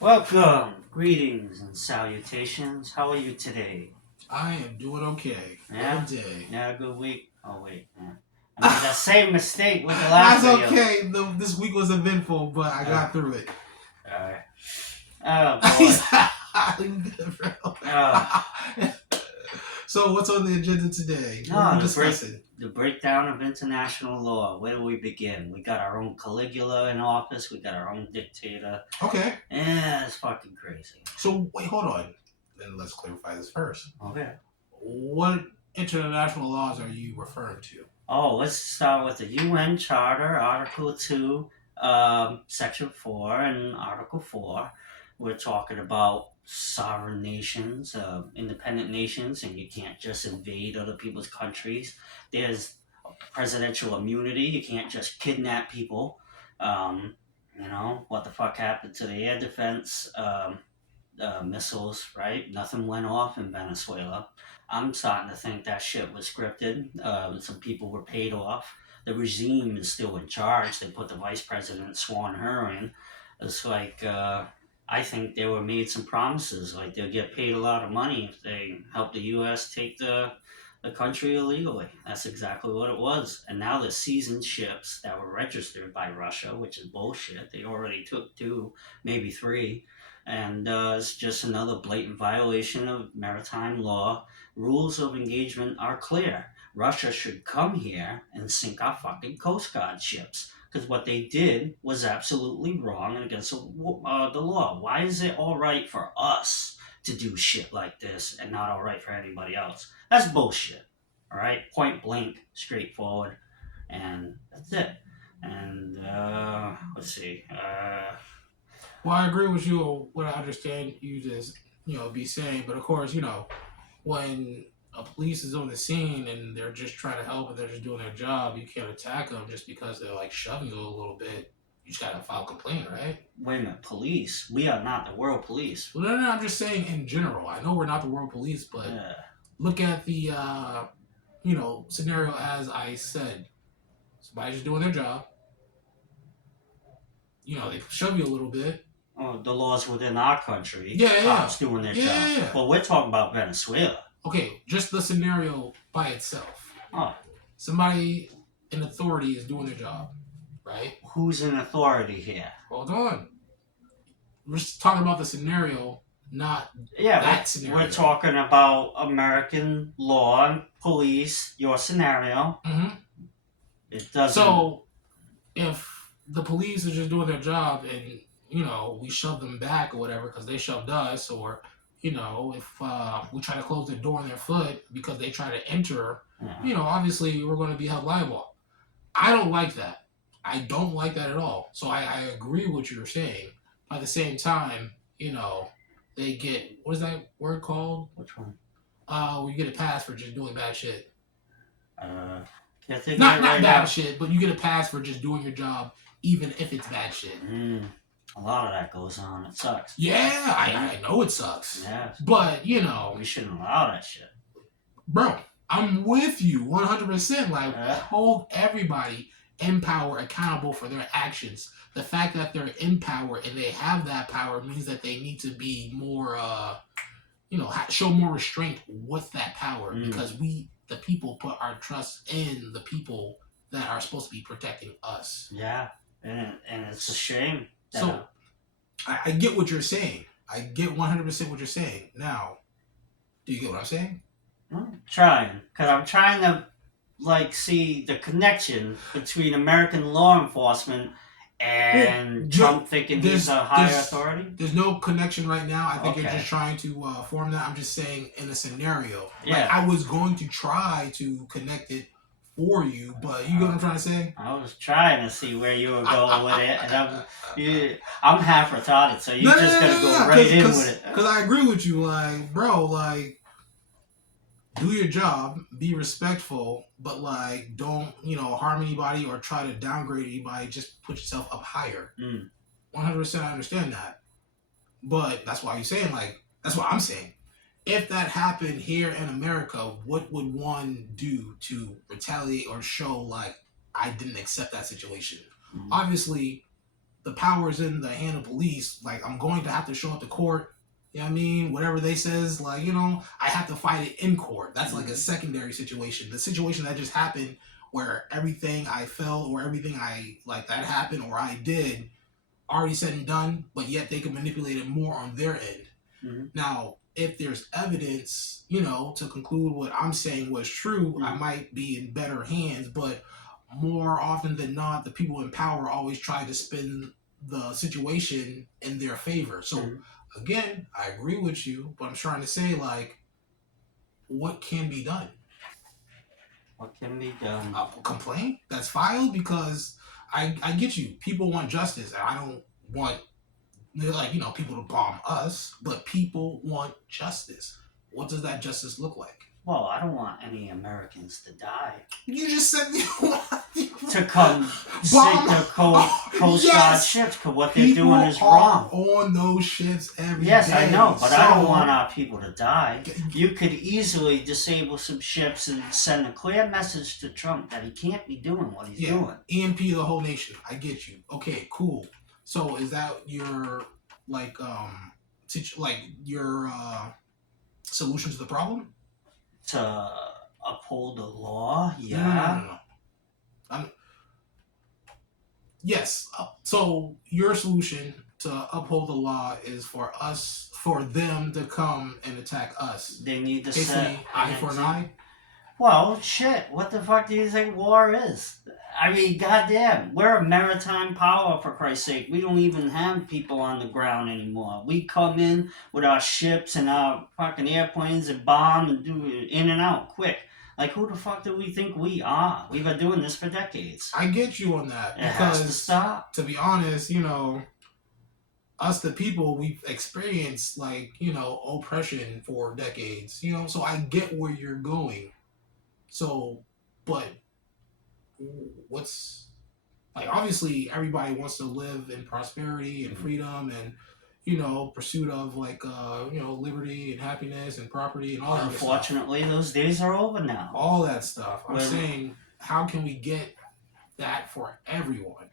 Welcome, greetings and salutations. How are you today? I am doing okay. Yeah, Good day. yeah, good week. Oh wait, yeah. I made that same mistake with the last That's video. okay. This week was eventful, but I Uh, got through it. Alright. Oh boy. Uh, So, what's on the agenda today? What are we no, discussing? the breakdown of international law. Where do we begin? We got our own Caligula in office. We got our own dictator. Okay. Yeah, it's fucking crazy. So, wait, hold on. Then let's clarify this first. Okay. What international laws are you referring to? Oh, let's start with the UN Charter, Article 2, Section 4, and Article 4. We're talking about sovereign nations, independent nations, and you can't just invade other people's countries. There's presidential immunity. You can't just kidnap people. What the fuck happened to the air defense? Missiles, right? Nothing went off in Venezuela. I'm starting to think that shit was scripted. Some people were paid off. The regime is still in charge. They put the vice president, sworn her in. It's like, I think they were made some promises. Like they'll get paid a lot of money if they help the U.S. take the country illegally. That's exactly what it was. And now the seasoned ships that were registered by Russia, which is bullshit. They already took two, maybe three, and it's just another blatant violation of maritime law. Rules of engagement are clear. Russia should come here and sink our fucking Coast Guard ships because what they did was absolutely wrong and against the law. Why is it all right for us to do shit like this and not all right for anybody else? That's bullshit. All right, point blank, straightforward, and that's it. And let's see. Well, I agree with you. What I understand you just be saying, but of course, when a police is on the scene and they're just trying to help and they're just doing their job, you can't attack them just because they're like shoving you a little bit. You just gotta file a complaint, right? Wait a minute, police? We are not the world police. Well, no, I'm just saying in general. I know we're not the world police, but Yeah. look at the scenario as I said. Somebody's just doing their job. They shove you a little bit. Oh, the laws within our country. Yeah, yeah. Cops doing their Yeah, job. yeah, yeah. But we're talking about Venezuela. Okay, just the scenario by itself. Oh, Somebody in authority is doing their job, right? who's in authority here? Hold on. We're just talking about the scenario, not Yeah, that scenario. we're talking about American law and police. Your scenario. Mm-hmm. It doesn't. So, if the police are just doing their job and we shove them back or whatever because they shoved us, or if we try to close the door on their foot because they try to enter, obviously we're going to be held liable. I don't like that. I don't like that at all. So I agree with what you're saying. But at the same time, they get, what is that word called? Which one? We get a pass for just doing bad shit. Can't think Not of it right bad now. shit, but you get a pass for just doing your job, even if it's bad shit. A lot of that goes on. It sucks. Yeah, I know it sucks. Yeah. But, We shouldn't allow that shit. bro, I'm with you 100%. Like, Yeah. hold everybody in power accountable for their actions. The fact that they're in power and they have that power means that they need to be more, show more restraint with that power because we, the people, put our trust in the people that are supposed to be protecting us. Yeah, and it's a shame. So, I get what you're saying. I get 100% what you're saying. Now, do you get what I'm saying? I'm trying, because I'm trying to see the connection between American law enforcement and Trump thinking he's a higher authority. There's no connection right now. I think you're Okay. just trying to form that. I'm just saying in a scenario. Yeah. Like, I was going to try to connect it for you, but you get what I'm trying to say? I was trying to see where you were going with it, and I'm half retarded, so you're just gonna go right in with it. Because I agree with you, like, bro, like, do your job, be respectful, but like, don't harm anybody or try to downgrade anybody. Just put yourself up higher. 100%, I understand that, but that's why you're saying, like, that's what I'm saying. If that happened here in America, what would one do to retaliate or show like I didn't accept that situation? Obviously, the power is in the hand of police. Like, I'm going to have to show up to court. You know what I mean? Whatever they says, like, I have to fight it in court. That's like a secondary situation. The situation that just happened where everything I felt or everything I like that happened or I did already said and done, but yet they can manipulate it more on their end. Mm-hmm. Now, if there's evidence, to conclude what I'm saying was true, I might be in better hands, but more often than not, the people in power always try to spin the situation in their favor. So, again, I agree with you, but I'm trying to say, like, what can be done? What can be done? A complaint that's filed, because I get you. People want justice, and I don't want people to bomb us, but people want justice. What does that justice look like? Well, I don't want any Americans to die. You just said to come sink the Coast Guard ships, because what they're doing is wrong. On those ships every day. Yes, I know, but I don't want our people to die. You could easily disable some ships and send a clear message to Trump that he can't be doing what he's doing. EMP the whole nation. I get you. Okay, cool. So is that your your solution to the problem? To uphold the law, yeah. No. Yes. So your solution to uphold the law is for them to come and attack us. They need to say eye for an eye. Well, shit. What the fuck do you think war is? I mean, goddamn, we're a maritime power, for Christ's sake. We don't even have people on the ground anymore. We come in with our ships and our fucking airplanes and bomb and do in and out quick. Like, who the fuck do we think we are? We've been doing this for decades. I get you on that. It has to stop. To be honest, us the people, we've experienced, oppression for decades. So I get where you're going. So, but what's obviously everybody wants to live in prosperity and freedom and pursuit of liberty and happiness and property and all that stuff. Unfortunately, those days are over now. All that stuff. I'm saying, how can we get that for everyone?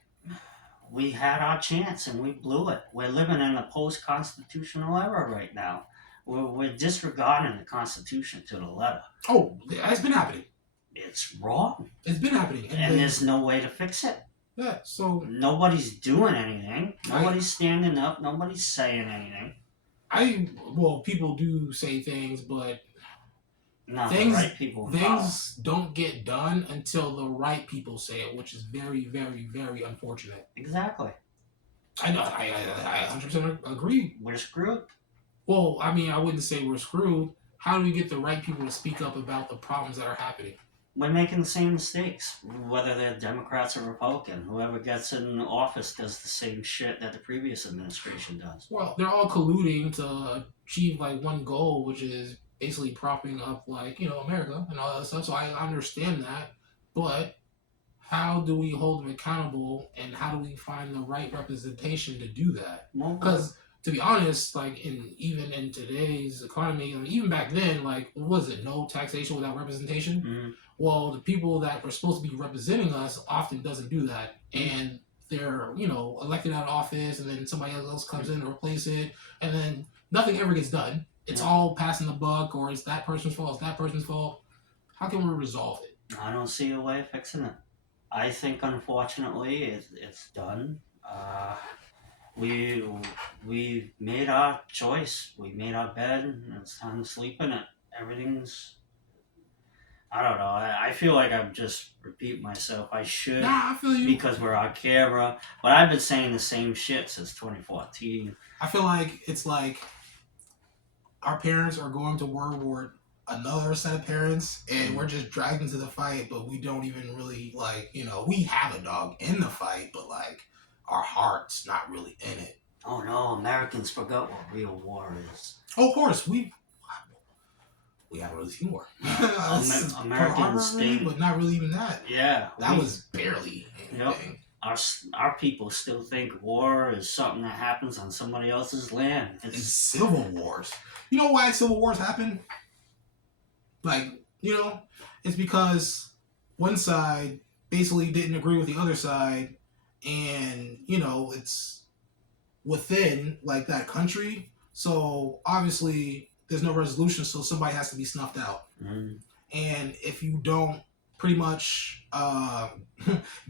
We had our chance and we blew it. We're living in a post-constitutional era right now. We're disregarding the Constitution to the letter. Oh, it's been happening. It's wrong. It's been happening. And there's no way to fix it. Yeah, so... Nobody's doing anything. Nobody's standing up. Nobody's saying anything. People do say things, but... Not the right people involved. Things don't get done until the right people say it, which is very, very, very unfortunate. Exactly. I know. I 100% agree. We're screwed. Well, I mean, I wouldn't say we're screwed. How do we get the right people to speak up about the problems that are happening? We're making the same mistakes, whether they're Democrats or Republican. Whoever gets in office does the same shit that the previous administration does. Well, they're all colluding to achieve one goal, which is basically propping up America and all that stuff. So I understand that, but how do we hold them accountable, and how do we find the right representation to do that? Because to be honest, even in today's economy, even back then, what was it? No taxation without representation. Mm-hmm. Well, the people that were supposed to be representing us often doesn't do that, and they're elected out of office, and then somebody else comes in to replace it, and then nothing ever gets done. It's all passing the buck, or it's that person's fault. It's that person's fault. How can we resolve it? I don't see a way of fixing it. I think, unfortunately, it's done. We made our choice. We made our bed, and it's time to sleep in it. Everything's... I don't know. I feel like I'm just repeating myself. I should. Nah, I feel you. Because we're on camera. But I've been saying the same shit since 2014. I feel like it's like our parents are going to World War, another set of parents, and we're just dragged into the fight, but we don't even really, we have a dog in the fight, but, our heart's not really in it. Oh, no. Americans forgot what real war is. Oh, of course. We haven't really seen war. Americans think, but not really even that. Yeah. That was barely anything. Yep. Our people still think war is something that happens on somebody else's land. It's civil wars. You know why civil wars happen? It's because one side basically didn't agree with the other side, and it's within like that country. So obviously there's no resolution, so somebody has to be snuffed out. Mm. And if you don't pretty much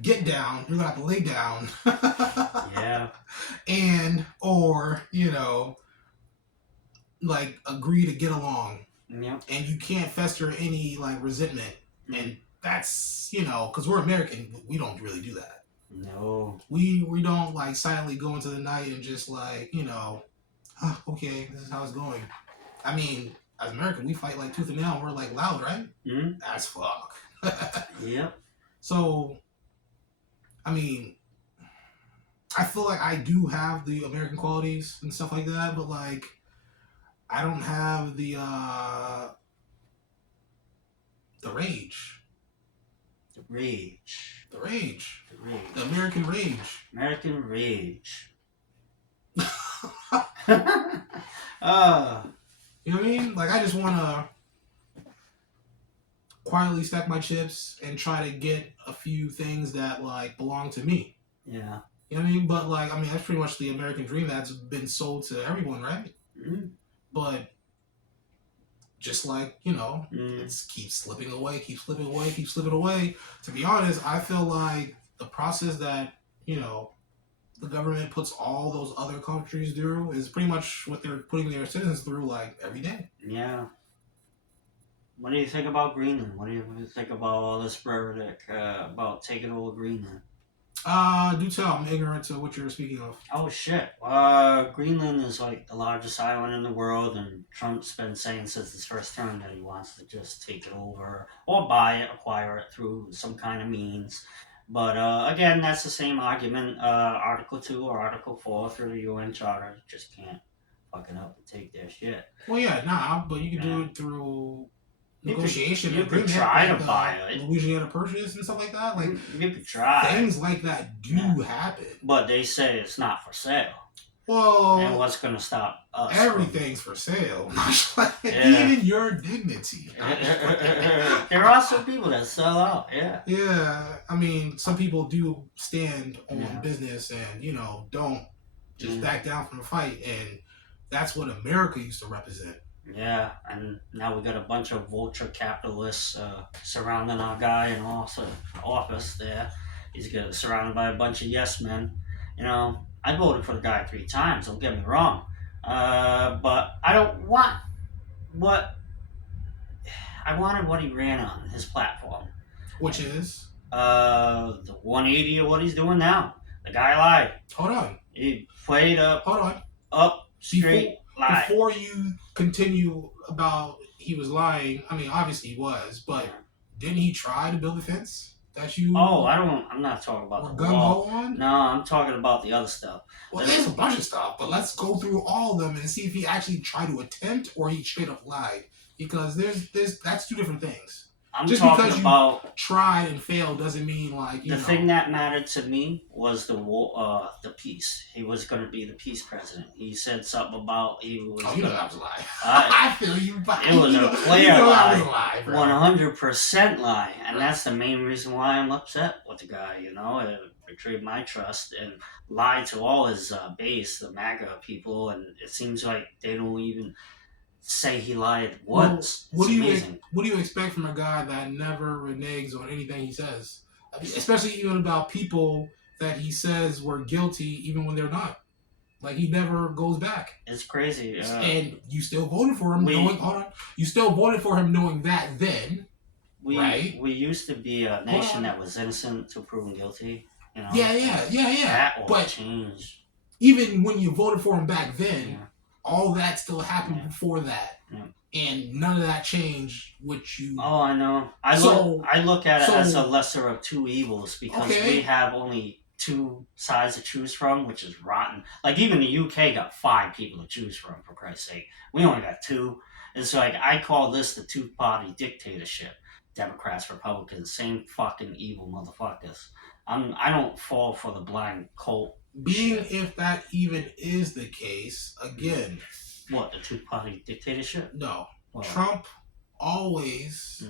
get down, you're gonna have to lay down. Yeah. And or like agree to get along, Yep. and you can't fester any like resentment. Mm. And that's because we're American, we don't really do that. No. We don't like silently go into the night and just like okay, this is how it's going. I mean, as American, we fight like tooth and nail, and we're like loud, right? Mm. As fuck. Yep. So I mean, I feel like I do have the American qualities and stuff like that, but like I don't have the rage. The rage. The rage. The rage. The American rage. American rage. You know what I mean? Like I just wanna quietly stack my chips and try to get a few things that like belong to me. Yeah. You know what I mean? But like I mean that's pretty much the American dream that's been sold to everyone, right? Mm. But just like, it's keep slipping away, keep slipping away, keep slipping away. To be honest, I feel like the process that, the government puts all those other countries through is pretty much what they're putting their citizens through like every day. Yeah. What do you think about Greenland? What do you think about all this rhetoric about taking over Greenland? Do tell. I'm ignorant to what you're speaking of. Oh shit. Greenland is like the largest island in the world, and Trump's been saying since his first term that he wants to just take it over or buy it, acquire it through some kind of means. But again, that's the same argument. Article 2 or Article 4 through the UN Charter. You just can't fucking up and take their shit. Well, yeah, but you can do it through negotiation. You could try to buy it. Louisiana Purchase and stuff like that. Like you could try. Things like that do happen. But they say it's not for sale. Well, and what's going to stop us? Everything's for sale. Even your dignity. There are some people that sell out, yeah. Yeah, I mean, some people do stand on business and, don't just back down from the fight. And that's what America used to represent. Yeah, and now we got a bunch of vulture capitalists surrounding our guy in office there. He's surrounded by a bunch of yes men. I voted for the guy 3 times, don't get me wrong. But I don't want I wanted what he ran on, his platform. Which is? The 180 of what he's doing now. The guy lied. Hold on. He played up. Hold on. Up, straight, lie. Before you continue about he was lying, I mean, obviously he was, but didn't he try to build a fence? I'm not talking about the wall. On? No, I'm talking about the other stuff. Well, there's a bunch of stuff, but let's go through all of them and see if he actually tried to attempt or he straight up lied. Because that's 2 different things. Just talking about you tried and failed doesn't mean like the thing that mattered to me was the peace. He was going to be the peace president. He said something about he was. Oh, that was a lie. I feel you. It was a clear lie, 100% lie, and that's the main reason why I'm upset with the guy. It betrayed my trust and lied to all his base, the MAGA people, and it seems like they don't even say he lied once. What do you expect from a guy that never reneges on anything he says? I mean, especially even about people that he says were guilty even when they're not. Like he never goes back. It's crazy. And you still voted for him You still voted for him knowing that then. Right? We used to be a nation that was innocent until proven guilty. Yeah. That all changed. Even when you voted for him back then, all that still happened before that. Yeah. And none of that changed, which you... Oh, I know. I look at it as a lesser of 2 evils because we have only 2 sides to choose from, which is rotten. Like, even the UK got 5 people to choose from, for Christ's sake. We only got 2. It's like, I call this the 2-party dictatorship. Democrats, Republicans, same fucking evil motherfuckers. I don't fall for the blind cult. If that even is the case, again... What, the 2-party dictatorship? No. Well, Trump always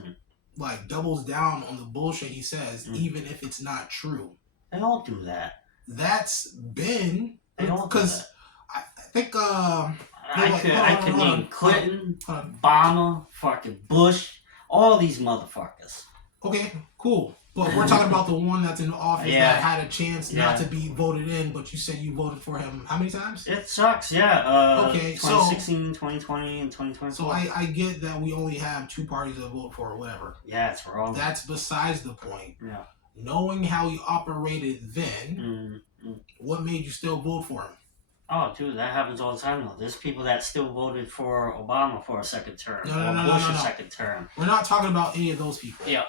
doubles down on the bullshit he says, even if it's not true. They all do that. that's been They all do because that. I think I could name Clinton, hold on. Obama, fucking Bush, all these motherfuckers. Okay, cool. But we're talking about the one that's in office Yeah. that had a chance Yeah. not to be voted in, but you said you voted for him how many times? It sucks, yeah. Okay, so- 2016, 2020, and 2024. So I get that we only have two parties to vote for or whatever. Yeah, it's wrong. That's besides the point. Yeah. Knowing how he operated then, what made you still vote for him? Oh, dude, that happens all the time, though. There's people that still voted for Obama for a second term. No, or no, Bush no, a no. second term. We're not talking about any of those people. Yeah.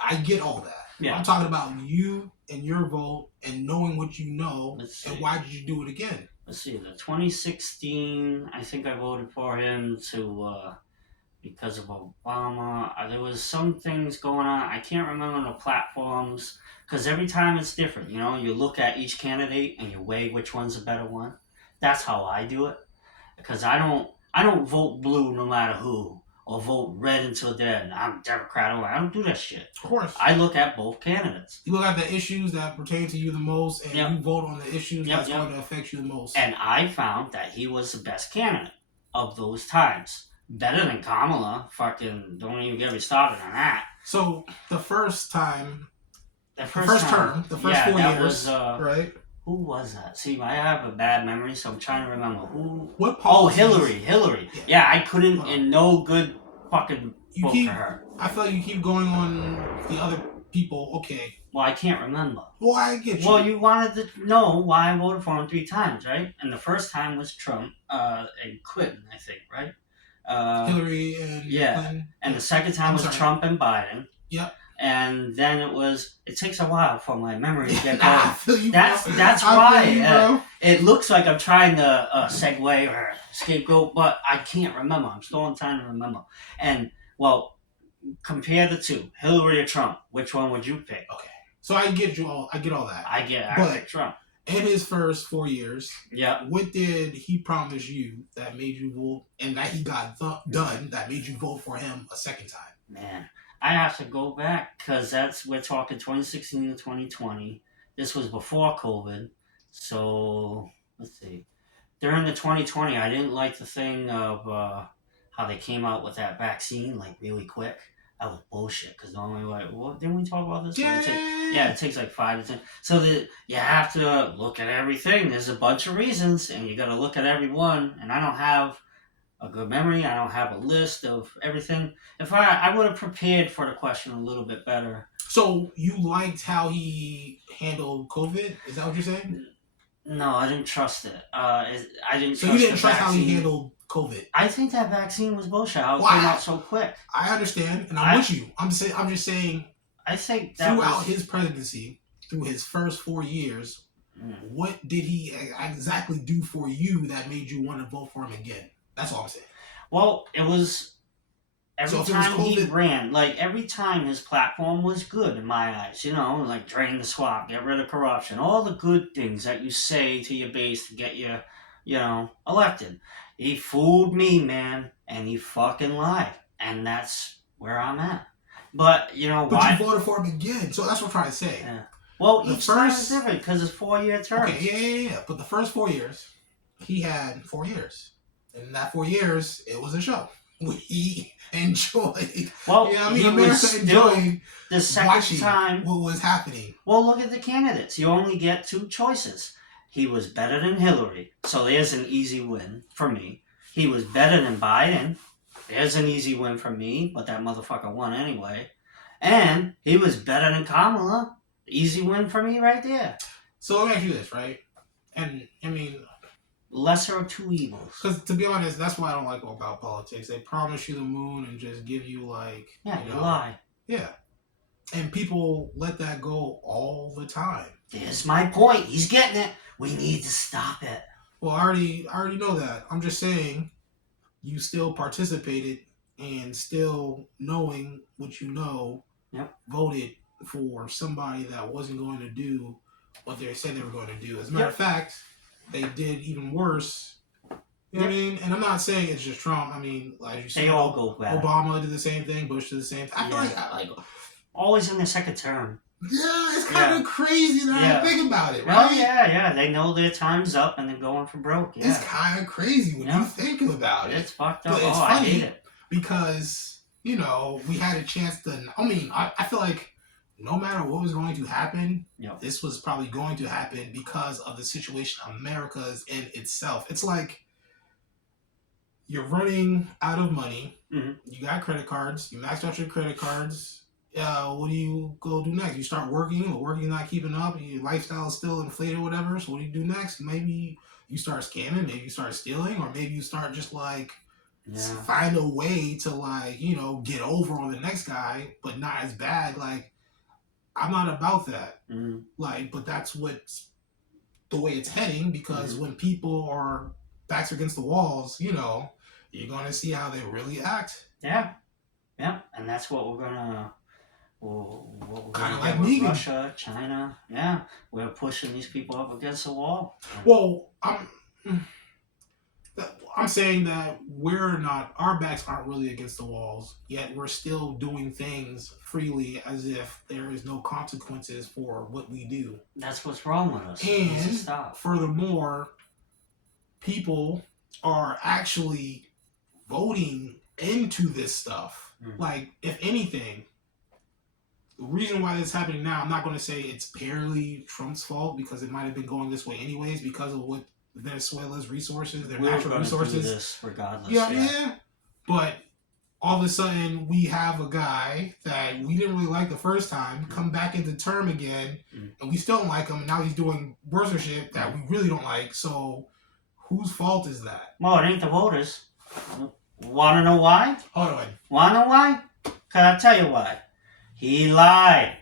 I get all that. Yeah. I'm talking about you and your vote and knowing what you know Let's see. and why did you do it again? Let's see, the 2016, I think I voted for him because of Obama. There was some things going on. I can't remember the platforms because every time it's different. You know, you look at each candidate and you weigh which one's a better one. That's how I do it because I don't vote blue no matter who or vote red until dead. I'm Democrat or I don't do that shit. Of course. I look at both candidates. You look at the issues that pertain to you the most and Yep. you vote on the issues Yep, that's yep. going to affect you the most. And I found that he was the best candidate of those times. Better than Kamala. Fucking don't even get me started on that. So the first time, The the first term, the first 4 that years, was, right? who was that? See, I have a bad memory, so I'm trying to remember who. What Oh, policies? Hillary. Yeah. Yeah, I couldn't in no good fucking You vote keep- for her. I feel like you keep going on the other people. Okay. Well, I can't remember. Well, I get you. Well, you wanted to know why I voted for him 3 times, right? And the first time was Trump and Clinton, I think, right? Hillary and yeah. Clinton. And the second time I'm was sorry. Trump and Biden. Yep. And then it takes a while for my memory to get I going. feel you, That's bro. that's I why feel you, bro. it looks like I'm trying to segue or scapegoat, but I can't remember. I'm still trying to remember. And well, compare the two, Hillary or Trump. Which one would you pick? Okay. So I get you all. I get all that. I But- pick Trump. In his first 4 years, Yeah. what did he promise you that made you vote, and that he got done that made you vote for him a second time? Man, I have to go back because we're talking 2016 to 2020. This was before COVID, so let's see. During the 2020, I didn't like the thing of how they came out with that vaccine like really quick. That was bullshit. Because normally, like, what didn't we talk about this? Yeah, it takes like 5 to 10. So that you have to look at everything. There's a bunch of reasons, and you got to look at every one. And I don't have a good memory. I don't have a list of everything. If I would have prepared for the question a little bit better. So you liked how he handled COVID? Is that what you're saying? No, I didn't trust it. I didn't. So trust you didn't the trust how he vaccine. handled COVID? I think that vaccine was bullshit. How it Why? came out so quick. I understand, and I'm with you. I'm just saying. I think that Throughout was, his presidency, through his first 4 years, what did he exactly do for you that made you want to vote for him again? That's all I'm saying. Well, it was every So if it was time he COVID- ran, like every time his platform was good in my eyes, you know, like drain the swamp, get rid of corruption, all the good things that you say to your base to get you, elected. He fooled me, man, and he fucking lied. And that's where I'm at. But, But why? you voted for him again, so that's what I'm trying to say. Yeah. Well, The each time is first- different because it's 4-year terms. Okay, yeah. But the first 4 years, he had 4 years. And in that 4 years, it was a show. We enjoyed. Well, Yeah, I he mean, was America still enjoyed the second watching time. what was happening. Well, look at the candidates. You only get 2 choices. He was better than Hillary, so there's an easy win for me. He was better than Biden. There's an easy win for me, but that motherfucker won anyway. And he was better than Kamala. Easy win for me right there. So let me ask you this, right? And I mean, Lesser of 2 evils. because to be honest, that's what I don't like about politics. They promise you the moon and just give you like, Yeah, you you know, lie. yeah. And people let that go all the time. There's my point. He's getting it. We need to stop it. Well, I already know that. I'm just saying, you still participated and still knowing what you know, Yep. voted for somebody that wasn't going to do what they said they were going to do. As a matter of fact, they did even worse. You know what I mean? And I'm not saying it's just Trump. I mean, like you said, They all go bad. Obama did the same thing. Bush did the same thing. I feel Yeah. like Always in the second term. Yeah, it's kind of crazy that Yeah. I think about it, right? Oh yeah. They know their time's up and they're going for broke. Yeah. It's kind of crazy when you think about it. It's fucked up. But it's I hate funny it. because, we had a chance to. I feel like no matter what was going to happen, Yep. this was probably going to happen because of the situation America is in itself. It's like you're running out of money. Mm-hmm. You got credit cards. You maxed out your credit cards. What do you go do next? You start working. The working's not keeping up. Your lifestyle is still inflated or whatever. So what do you do next? Maybe you start scamming. Maybe you start stealing. Or maybe you start just find a way to get over on the next guy, but not as bad. I'm not about that. Mm-hmm. But that's what's the way it's heading, because when people are backs against the walls, you're gonna see how they really act. Yeah, and that's what we're gonna. Kind of like with Russia, China. Yeah, we're pushing these people up against the wall. Well, I'm saying that our backs aren't really against the walls, yet we're still doing things freely as if there is no consequences for what we do. That's what's wrong with us. And furthermore, people are actually voting into this stuff. If anything, the reason why this is happening now, I'm not going to say it's barely Trump's fault, because it might have been going this way anyways because of what Venezuela's resources, their natural resources. Do this regardless. Yeah. But all of a sudden, we have a guy that we didn't really like the first time come back into term again, and we still don't like him. And now he's doing worse shit that we really don't like. So, whose fault is that? Well, it ain't the voters. Want to know why? Hold on. Want to know why? Because I'll tell you why. He lied.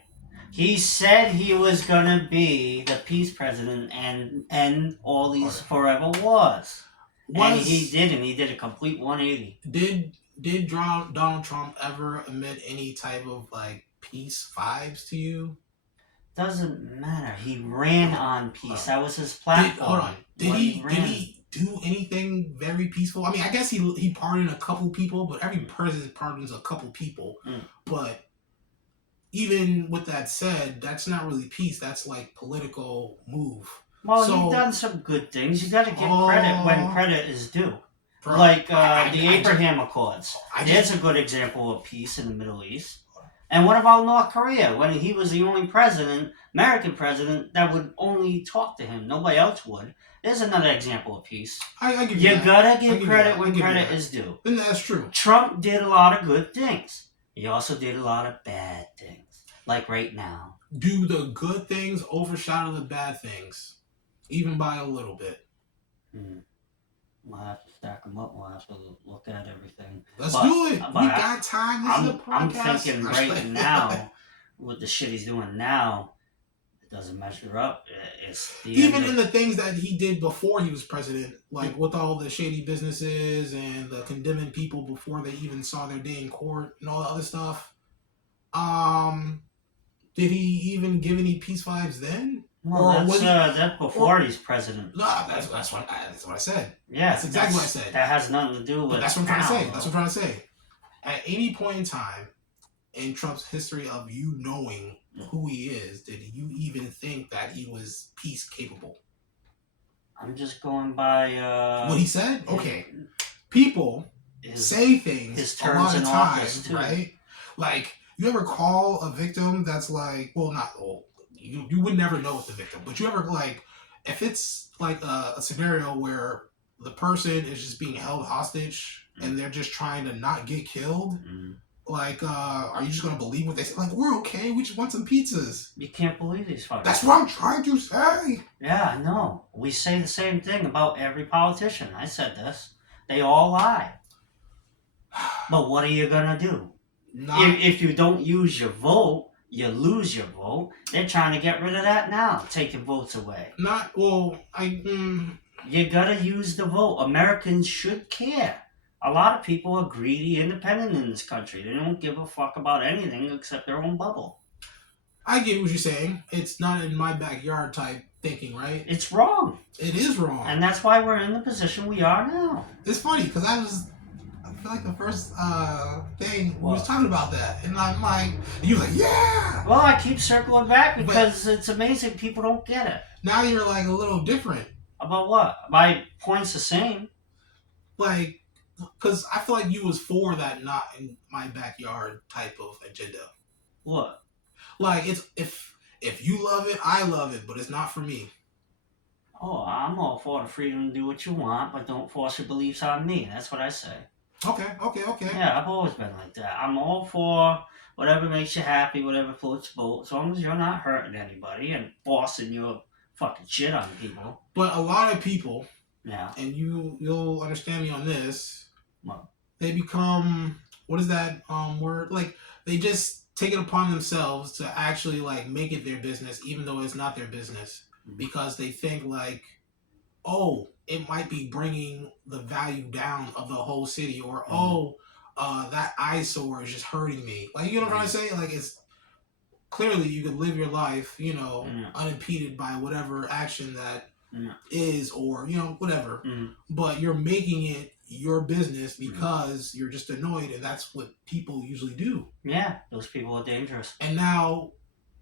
He said he was going to be the peace president and end all these forever wars. And he didn't. He did a complete 180. Did Donald Trump ever emit any type of peace vibes to you? Doesn't matter. He ran on peace. That was his platform. Hold on. Did he do anything very peaceful? I mean, I guess he pardoned a couple people, but every president pardons a couple people. But even with that said, that's not really peace. That's political move. Well, he's done some good things. You got to give credit when credit is due. The Abraham Accords. There's a good example of peace in the Middle East. And what about North Korea, when he was the only American president, that would only talk to him? Nobody else would. There's another example of peace. I give you that. Gotta give credit when credit is due. And that's true. Trump did a lot of good things. He also did a lot of bad things, like right now. Do the good things overshadow the bad things, even by a little bit? We'll have to stack them up. We'll have to look at everything. Let's do it. We got time. This is a podcast. I'm thinking right now, with the shit he's doing now, it doesn't measure up. Even in the things that he did before he was president, with all the shady businesses and the condemning people before they even saw their day in court and all the other stuff. Did he even give any peace vibes then? Well, that's before he's president. No, that's what I said. Yeah, that's exactly what I said. That has nothing to do with. But that's what I'm trying to say. That's what I'm trying to say. At any point in time in Trump's history of you knowing who he is, did you even think that he was peace capable? I'm just going by what he said. Okay, people say things a lot of times, right? You ever call a victim that's you would never know it's the victim, but you ever if it's a scenario where the person is just being held hostage and they're just trying to not get killed, are you just gonna believe what they say? We're okay, we just want some pizzas. You can't believe these fuckers. That's what I'm trying to say. Yeah, I know. We say the same thing about every politician. I said this. They all lie. But what are you gonna do? If you don't use your vote, you lose your vote. They're trying to get rid of that now, taking votes away. You gotta use the vote. Americans should care. A lot of people are greedy, independent in this country. They don't give a fuck about anything except their own bubble. I get what you're saying. It's not in my backyard type thinking, right? It's wrong. It is wrong. And that's why we're in the position we are now. It's funny, because I was feel like the first thing we was What? talking about that, and I'm like, and you was like, yeah. Well, I keep circling back because it's amazing people don't get it. Now you're like a little different, About what? My point's the same. like, because I feel like you was for that not in my backyard type of agenda. What? Like it's if you love it, I love it, but it's not for me. Oh, I'm all for the freedom to do what you want, but don't force your beliefs on me. That's what I say. Okay. Yeah, I've always been like that. I'm all for whatever makes you happy, whatever floats your boat, as long as you're not hurting anybody and forcing your fucking shit on people. But a lot of people, Yeah. and you'll understand me on this, What? they become, what is that word? Like they just take it upon themselves to actually like make it their business, even though it's not their business, because they think like, oh, it might be bringing the value down of the whole city, or that eyesore is just hurting me. Like, you know what I'm trying to say? Like, it's clearly you could live your life, unimpeded by whatever action that is, or whatever. But you're making it your business because you're just annoyed, and that's what people usually do. Yeah, those people are dangerous. And now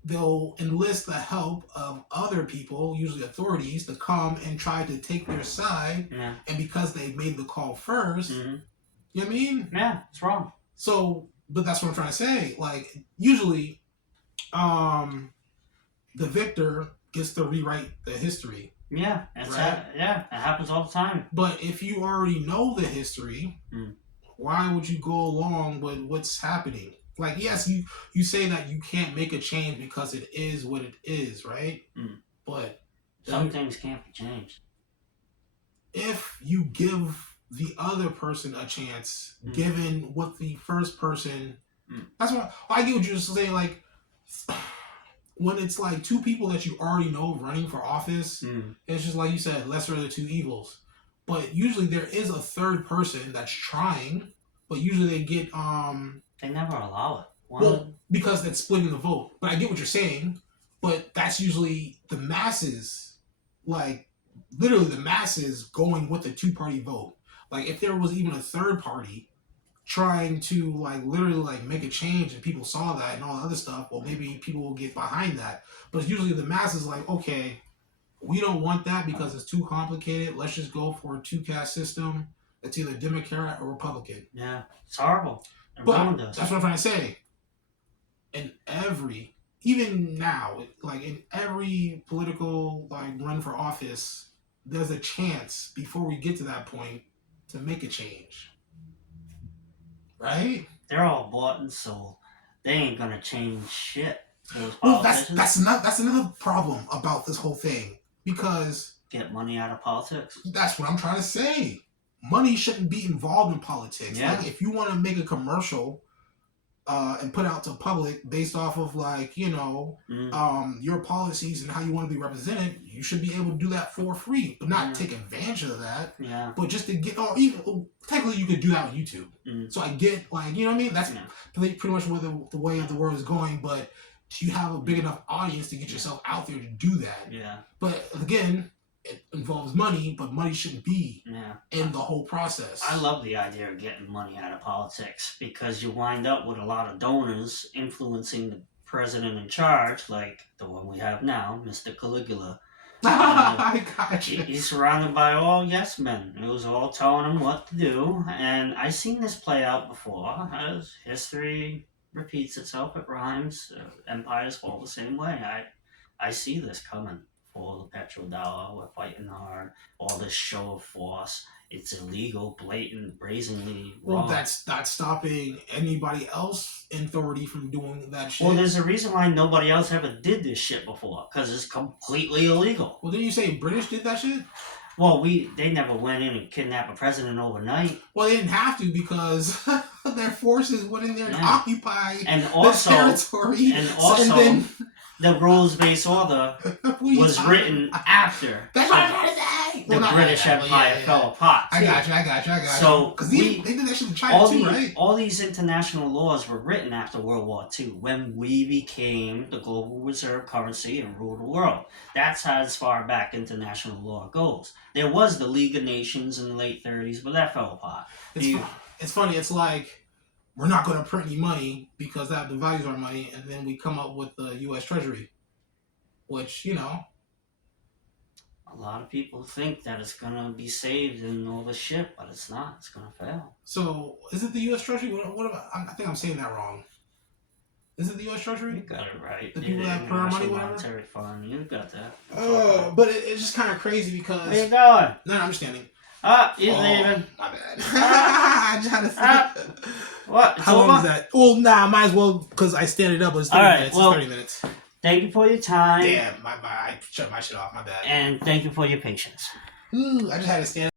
they'll enlist the help of other people, usually authorities, to come and try to take their side. Yeah. And because they made the call 1st, you know what I mean? Yeah, it's wrong. So, but that's what I'm trying to say. Like, usually, the victor gets to rewrite the history. Yeah, it happens all the time. But if you already know the history, why would you go along with what's happening? Like, yes, you say that you can't make a change because it is what it is, right? But some things can't be changed. If you give the other person a chance, given what the first person, that's what I get what you're saying. Like, when it's like two people that you already know running for office, it's just like you said, lesser of the two evils. But usually there is a third person that's trying, but usually they get They never allow it. well, because that's splitting the vote. But I get what you're saying, but that's usually the masses, like literally the masses going with the two-party vote. Like if there was even a third party trying to like literally like make a change and people saw that and all the other stuff, well maybe people will get behind that. But it's usually the masses like, okay, we don't want that because it's too complicated. Let's just go for a two-caste system. It's either Democrat or Republican. Yeah, it's horrible. But that's what I'm trying to say. Even now, like in every political like run for office, there's a chance before we get to that point to make a change. Right? They're all bought and sold. They ain't gonna change shit. Well, that's another problem about this whole thing, because get money out of politics. That's what I'm trying to say. Money shouldn't be involved in politics. Yeah. Like if you want to make a commercial and put out to public based off of like your policies and how you want to be represented, you should be able to do that for free, but not take advantage of that. Yeah. But just to get, or even technically you could do that on YouTube. So I get like, you know what I mean? That's pretty much where the way of the world is going. But do you have a big enough audience to get yourself out there to do that? Yeah. But again, it involves money, but money shouldn't be in the whole process. I love the idea of getting money out of politics because you wind up with a lot of donors influencing the president in charge, like the one we have now, Mr. Caligula. I got you. He's surrounded by all yes men who's all telling him what to do, and I've seen this play out before. As history repeats itself, it rhymes. Empires fall the same way. I see this coming. For the petrodollar, we're fighting hard. All this show of force, it's illegal, blatant, brazenly wrong. Well, that's not stopping anybody else in authority from doing that shit. Well, there's a reason why nobody else ever did this shit before, because it's completely illegal. Well, didn't you say British did that shit? Well, they never went in and kidnapped a president overnight. Well, they didn't have to because their forces went in there and occupied the territory. And also, the rules-based order was written after That's what I'm trying to say. The British Empire fell apart. I got you. So because they did that shit in China too, right? All these international laws were written after World War II, when we became the global reserve currency and ruled the world. That's how as far back international law goes. There was the League of Nations in the late 30s, but that fell apart. it's funny. It's like we're not going to print any money because that devalues our money, and then we come up with the U.S. Treasury, which A lot of people think that it's gonna be saved in all this shit, but it's not. It's gonna fail. So is it the U.S. Treasury? What about, I think I'm saying that wrong. Is it the U.S. You Treasury? got it right. The people that put our money, whatever. Monetary Fund. You got that. But it's just kind of crazy because. Where you going? No, I'm just standing. He's leaving. My bad. I just had to. What? It's How long over? is that? Well, nah, might as well because I stand it up. It's 30 All right, minutes. well, It's 30 minutes. Thank you for your time. Damn, I shut my shit off. My bad. And thank you for your patience. Ooh, I just had to stand.